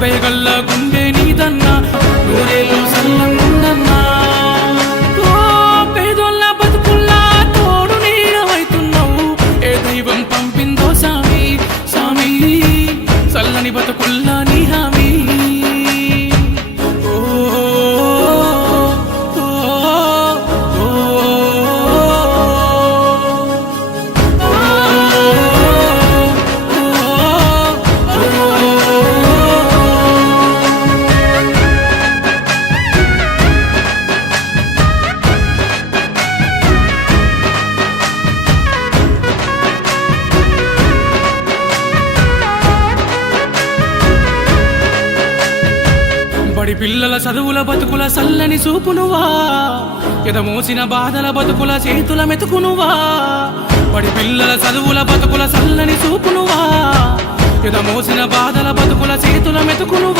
దయగల్ల గుండె నీదన్నా నూరేళ్ళు సల్లంగుండన్నా ఓ పేదోళ్ళ బతుకుల్లా తోడు నీడవైతున్నావు ఏ దైవం పంపిందో సామి సామి చల్లని బతుకుల్లా నీ హామీ బడి పిల్లల చదువుల బతుకుల సల్లని చూపునువా ఎదమోసిన బాధల బతుకుల చేతుల మెతుకునువా బడి పిల్లల చదువుల బతుకుల సల్లని చూపునువా ఎదమోసిన బాధల బతుకుల చేతుల మెతుకునువా